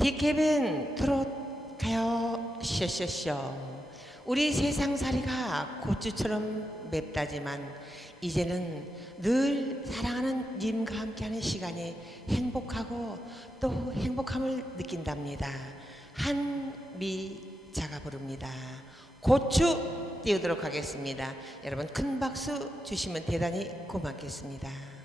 디케벤 트롯 가요 쇼쇼쇼 우리 세상살이가 고추처럼 맵다지만 이제는 늘 사랑하는 님과 함께하는 시간이 행복하고 또 행복함을 느낀답니다. 한미자가 부릅니다. 고추 띄우도록 하겠습니다. 여러분 큰 박수 주시면 대단히 고맙겠습니다.